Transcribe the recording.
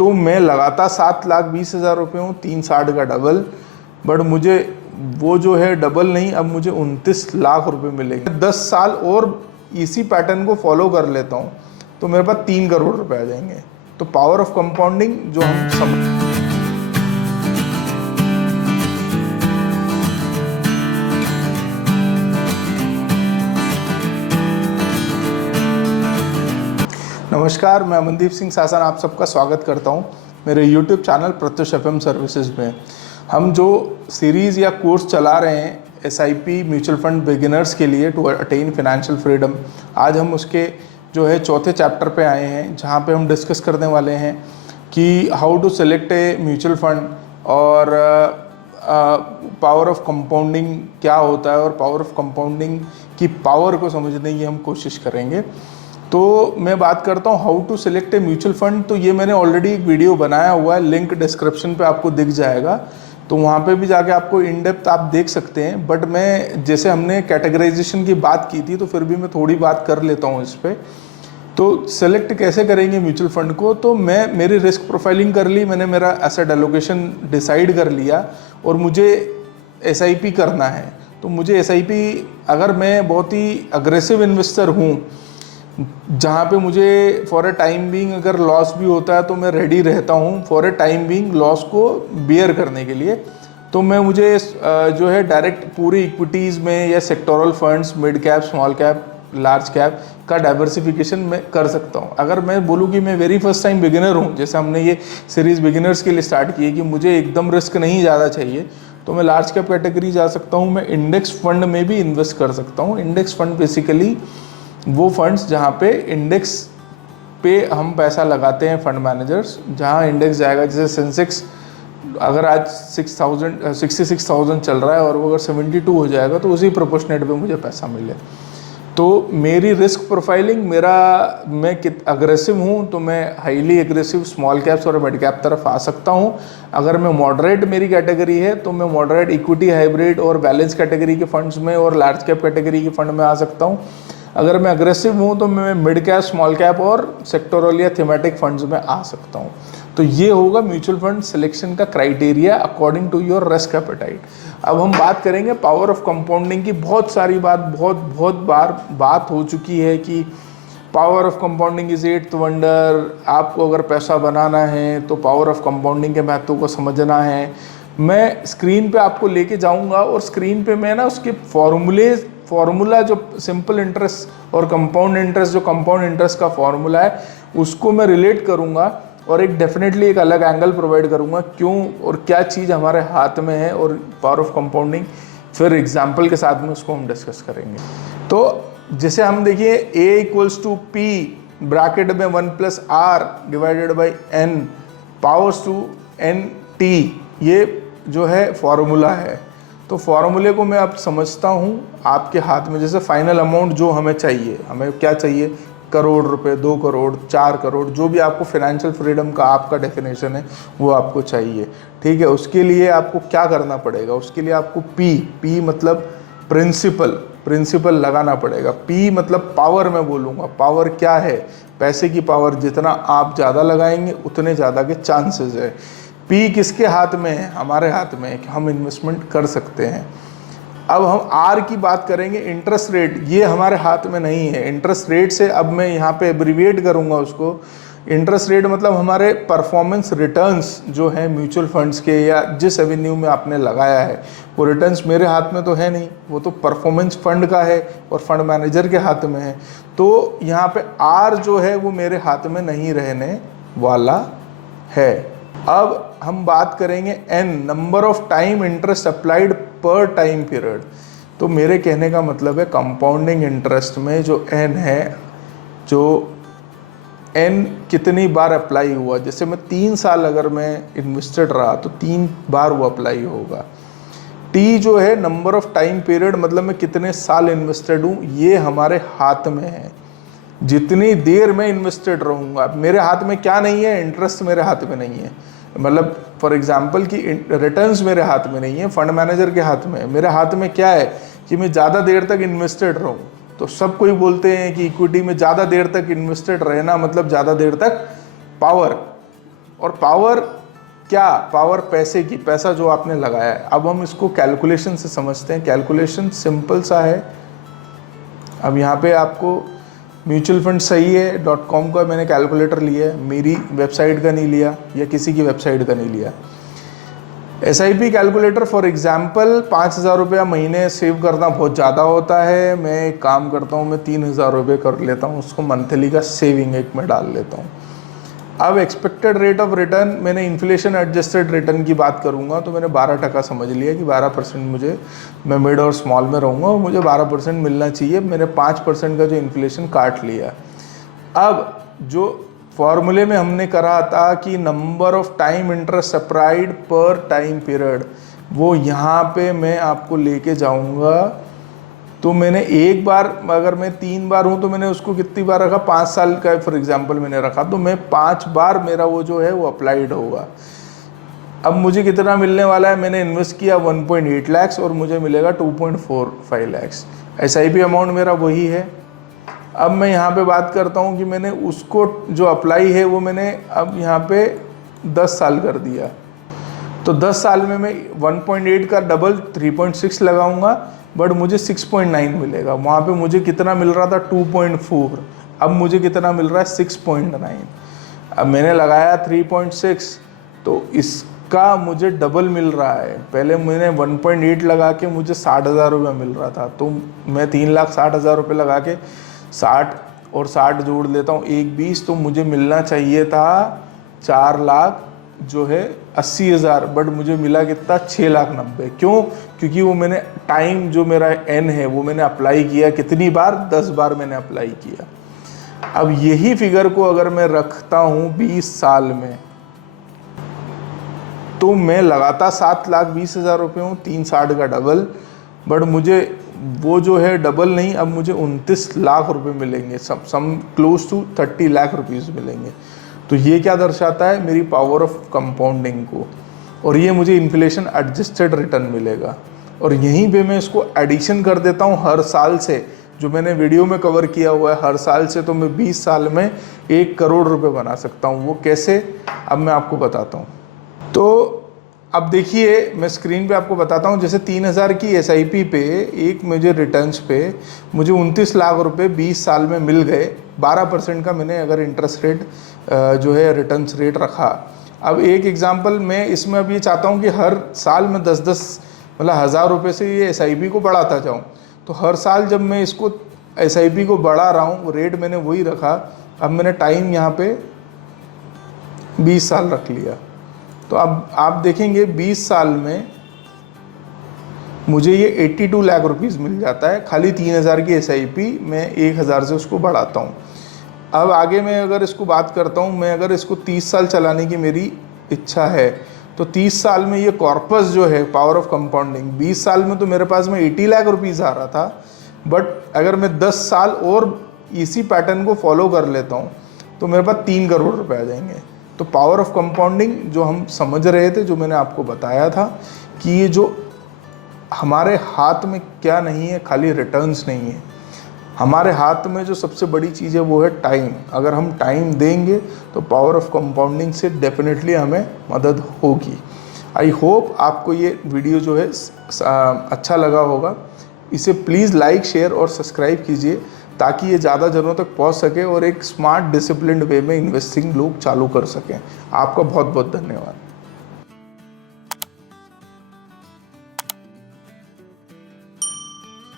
तो मैं लगातार 7,20,000 रुपये हूँ, 360 का डबल, बट मुझे वो जो है डबल नहीं, अब मुझे 29 लाख रुपए मिलेंगे। 10 साल और इसी पैटर्न को फॉलो कर लेता हूँ तो मेरे पास 3 करोड़ रुपए आ जाएंगे। तो पावर ऑफ कंपाउंडिंग जो हम नमस्कार, मैं अमनदीप सिंह सासन आप सबका स्वागत करता हूं मेरे YouTube channel Pratyush FM services में। हम जो सीरीज़ या कोर्स चला रहे हैं SIP म्यूचुअल फंड बिगिनर्स के लिए टू अटेन फाइनेंशियल फ्रीडम, आज हम उसके जो है चौथे चैप्टर पे आए हैं, जहां पे हम डिस्कस करने वाले हैं कि how to select a mutual fund और पावर ऑफ कंपाउंडिंग क्या होता है, और पावर ऑफ कंपाउंडिंग की पावर को समझने की हम कोशिश करेंगे। तो मैं बात करता हूँ how to select a mutual fund. तो ये मैंने ऑलरेडी एक वीडियो बनाया हुआ है, लिंक डिस्क्रिप्शन पे आपको दिख जाएगा, तो वहाँ पे भी जाके आपको इन डेप्थ आप देख सकते हैं। बट मैं जैसे हमने कैटेगराइजेशन की बात की थी तो फिर भी मैं थोड़ी बात कर लेता हूँ इस पर। तो सेलेक्ट कैसे करेंगे म्यूचुअल फंड को, तो मैं मेरी रिस्क प्रोफाइलिंग कर ली, मैंने मेरा एसेट एलोकेशन डिसाइड कर लिया और मुझे SIP करना है। तो मुझे SIP, अगर मैं बहुत ही अग्रेसिव इन्वेस्टर हूँ जहाँ पे मुझे फॉर ए टाइम बीइंग अगर लॉस भी होता है तो मैं रेडी रहता हूँ for a time being loss को बियर करने के लिए, तो मैं मुझे जो है डायरेक्ट पूरी इक्विटीज़ में या sectoral funds, mid cap, small cap, large cap का डाइवर्सिफिकेशन मैं कर सकता हूँ। अगर मैं बोलूँ कि मैं वेरी फर्स्ट टाइम बिगिनर हूँ, जैसे हमने ये सीरीज़ बिगिनर्स के लिए स्टार्ट की है कि मुझे एकदम रिस्क नहीं ज़्यादा चाहिए, तो मैं लार्ज कैप कैटेगरी जा सकता हूँ। मैं इंडेक्स फंड में भी इन्वेस्ट कर सकता हूँ। इंडेक्स फंड बेसिकली वो फंड्स जहाँ पे इंडेक्स पे हम पैसा लगाते हैं, फंड मैनेजर्स, जहाँ इंडेक्स जाएगा, जैसे सेंसेक्स अगर आज 66,000 चल रहा है और वो अगर 72 हो जाएगा तो उसी प्रोपोर्शनेट पे मुझे पैसा मिले। तो मेरी रिस्क प्रोफाइलिंग, मैं अग्रेसिव हूँ तो मैं हाईली एग्रेसिव स्मॉल कैप्स और मिड कैप तरफ आ सकता हूँ। अगर मैं मॉडरेट मेरी कैटेगरी है तो मैं मॉडरेट, इक्विटी, हाइब्रिड और बैलेंस कैटेगरी के फंड्स में और लार्ज कैप कैटेगरी के फंड में आ सकता हूँ। अगर मैं अग्रेसिव हूँ तो मैं मिड कैप, स्मॉल कैप और सेक्टोरल या थीमेटिक फंड्स में आ सकता हूँ। तो ये होगा म्यूचुअल फंड सिलेक्शन का criteria according to your risk appetite. अब हम बात करेंगे पावर ऑफ कंपाउंडिंग की। बहुत सारी बहुत बार बात हो चुकी है कि power of compounding is 8th wonder. आपको अगर पैसा बनाना है तो पावर ऑफ कंपाउंडिंग के महत्व को समझना है। मैं स्क्रीन पे आपको लेके जाऊंगा और स्क्रीन पे मैं ना उसके फॉर्मूला जो सिंपल इंटरेस्ट और कंपाउंड इंटरेस्ट, जो कंपाउंड इंटरेस्ट का फॉर्मूला है उसको मैं रिलेट करूंगा और एक डेफिनेटली एक अलग एंगल प्रोवाइड करूंगा क्यों और क्या चीज़ हमारे हाथ में है और पावर ऑफ कंपाउंडिंग, फिर एग्जाम्पल के साथ में उसको हम डिस्कस करेंगे। तो जैसे हम देखिए A = P ब्रैकेट में 1+R divided by N powers to NT, ये जो है फॉर्मूला है। तो फॉर्मूले को मैं अब समझता हूँ आपके हाथ में। जैसे फाइनल अमाउंट जो हमें चाहिए, हमें क्या चाहिए, करोड़ रुपए, 2 करोड़, 4 करोड़, जो भी आपको फाइनेंशियल फ्रीडम का आपका डेफिनेशन है वो आपको चाहिए, ठीक है। उसके लिए आपको क्या करना पड़ेगा, उसके लिए आपको P मतलब प्रिंसिपल लगाना पड़ेगा। P मतलब पावर, मैं बोलूँगा पावर क्या है, पैसे की पावर। जितना आप ज़्यादा लगाएंगे उतने ज़्यादा के चांसेस है। P किसके हाथ में है, हमारे हाथ में है कि हम इन्वेस्टमेंट कर सकते हैं। अब हम R की बात करेंगे, इंटरेस्ट रेट, ये हमारे हाथ में नहीं है। इंटरेस्ट रेट से अब मैं यहाँ पे एब्रीविएट करूँगा उसको। इंटरेस्ट रेट मतलब हमारे परफॉर्मेंस रिटर्न्स जो है म्यूचुअल फंड्स के या जिस एवेन्यू में आपने लगाया है, वो रिटर्न्स मेरे हाथ में तो है नहीं, वो तो परफॉर्मेंस फंड का है और फंड मैनेजर के हाथ में है। तो यहाँ पे R जो है वो मेरे हाथ में नहीं रहने वाला है। अब हम बात करेंगे N, number of time interest applied पर टाइम पीरियड। तो मेरे कहने का मतलब है कंपाउंडिंग इंटरेस्ट में जो N है, जो N कितनी बार अप्लाई हुआ। जैसे मैं 3 साल अगर मैं इन्वेस्टेड रहा तो 3 बार वो अप्लाई होगा। T जो है नंबर ऑफ टाइम पीरियड, मतलब मैं कितने साल इन्वेस्टेड हूँ, ये हमारे हाथ में है। जितनी देर मैं इन्वेस्टेड रहूँगा, मेरे हाथ में क्या नहीं है, इंटरेस्ट मेरे हाथ में नहीं है। मतलब फॉर एग्जांपल कि रिटर्न्स मेरे हाथ में नहीं है, फंड मैनेजर के हाथ में है। मेरे हाथ में क्या है कि मैं ज़्यादा देर तक इन्वेस्टेड रहूँ। तो सब कोई बोलते हैं कि इक्विटी में ज़्यादा देर तक इन्वेस्टेड रहना मतलब ज़्यादा देर तक पावर, और पावर क्या, पावर पैसे की, पैसा जो आपने लगाया है। अब हम इसको कैलकुलेशन से समझते हैं। कैलकुलेशन सिंपल सा है। अब यहाँ पे आपको म्यूचुअल फंड सही है .com का मैंने कैलकुलेटर लिया है, मेरी वेबसाइट का नहीं लिया या किसी की वेबसाइट का नहीं लिया। SIP कैलकुलेटर फॉर एग्जांपल 5,000 रुपया महीने सेव करना बहुत ज़्यादा होता है। मैं एक काम करता हूँ, मैं 3,000 रुपये कर लेता हूँ, उसको मंथली का सेविंग एक में डाल लेता हूँ। अब एक्सपेक्टेड रेट ऑफ रिटर्न, मैंने इन्फ्लेशन एडजस्टेड रिटर्न की बात करूँगा तो मैंने 12% समझ लिया कि 12% मुझे, मैं मिड और स्मॉल में रहूँगा और मुझे 12% मिलना चाहिए। मैंने 5% का जो इन्फ्लेशन काट लिया। अब जो फॉर्मूले में हमने करा था कि number of time interest supplied पर टाइम पीरियड, वो यहाँ पे मैं आपको लेके जाऊँगा। तो मैंने एक बार, अगर मैं 3 बार हूँ तो मैंने उसको कितनी बार रखा, 5 साल का फॉर एग्जांपल मैंने रखा, तो मैं 5 बार मेरा वो जो है वो अप्लाइड होगा। अब मुझे कितना मिलने वाला है, मैंने इन्वेस्ट किया 1.8 लाख और मुझे मिलेगा 2.45 लाख। SIP अमाउंट मेरा वही है। अब मैं यहाँ पे बात करता हूँ कि मैंने उसको जो अप्लाई है वो मैंने अब यहाँ पे 10 साल कर दिया। तो 10 साल में मैं 1.8 का डबल 3.6 लगाऊंगा, बट मुझे 6.9 मिलेगा। वहाँ पे मुझे कितना मिल रहा था 2.4, अब मुझे कितना मिल रहा है 6.9। अब मैंने लगाया 3.6 तो इसका मुझे डबल मिल रहा है। पहले मैंने 1.8 लगा के मुझे 60,000 रुपये मिल रहा था, तो मैं 3,60,000 रुपये लगा के 60 और 60 जोड़ लेता हूँ, 1,20, तो मुझे मिलना चाहिए था 4,80,000, बट मुझे मिला कितना 6,90,000। क्यों? क्योंकि वो मैंने टाइम जो मेरा N है वो मैंने अप्लाई किया कितनी बार, 10 बार मैंने अप्लाई किया। अब यही फिगर को अगर मैं रखता हूँ 20 साल में, तो मैं लगातार 7,20,000 रुपये हूँ, 360 का डबल, बट मुझे वो जो है डबल नहीं, अब मुझे 29 लाख रुपए मिलेंगे, सम क्लोज टू 30 लाख रुपीज़ मिलेंगे। तो ये क्या दर्शाता है, मेरी पावर ऑफ कंपाउंडिंग को। और ये मुझे इन्फ्लेशन एडजस्टेड रिटर्न मिलेगा। और यहीं पे मैं इसको एडिशन कर देता हूँ हर साल से, जो मैंने वीडियो में कवर किया हुआ है हर साल से, तो मैं 20 साल में 1 करोड़ रुपए बना सकता हूँ। वो कैसे, अब मैं आपको बताता हूँ। तो अब देखिए, मैं स्क्रीन पे आपको बताता हूँ। जैसे 3,000 की SIP पे एक मुझे रिटर्न्स पे मुझे 29 लाख रुपए 20 साल में मिल गए। 12% का मैंने अगर इंटरेस्ट रेट जो है रिटर्न्स रेट रखा। अब एक एग्जांपल मैं इसमें अब ये चाहता हूँ कि हर साल में 10-10 मतलब 1,000 रुपये से ये SIP को बढ़ाता जाऊँ। तो हर साल जब मैं इसको SIP को बढ़ा रहा हूँ, रेट मैंने वही रखा। अब मैंने टाइम यहाँ पे 20 साल रख लिया। तो अब आप देखेंगे 20 साल में मुझे ये 82 लाख रुपीज़ मिल जाता है। खाली 3,000 की SIP मैं 1,000 से उसको बढ़ाता हूँ। अब आगे मैं अगर इसको बात करता हूँ, मैं अगर इसको 30 साल चलाने की मेरी इच्छा है, तो 30 साल में ये कॉर्पस जो है पावर ऑफ कंपाउंडिंग, 20 साल में तो मेरे पास में 80 लाख रुपीज़ आ रहा था, बट अगर मैं 10 साल और इसी पैटर्न को फॉलो कर लेता हूँ तो मेरे पास 3 करोड़ रुपए आ जाएंगे। तो पावर ऑफ कंपाउंडिंग जो हम समझ रहे थे, जो मैंने आपको बताया था कि ये जो हमारे हाथ में क्या नहीं है, खाली रिटर्न्स नहीं है, हमारे हाथ में जो सबसे बड़ी चीज़ है वो है टाइम। अगर हम टाइम देंगे तो पावर ऑफ कंपाउंडिंग से डेफिनेटली हमें मदद होगी। आई होप आपको ये वीडियो जो है अच्छा लगा होगा। इसे प्लीज़ लाइक, शेयर और सब्सक्राइब कीजिए ताकि ये ज़्यादा जनों तक पहुंच सके और एक स्मार्ट डिसिप्लिन्ड वे में इन्वेस्टिंग लोग चालू कर सकें। आपका बहुत बहुत धन्यवाद।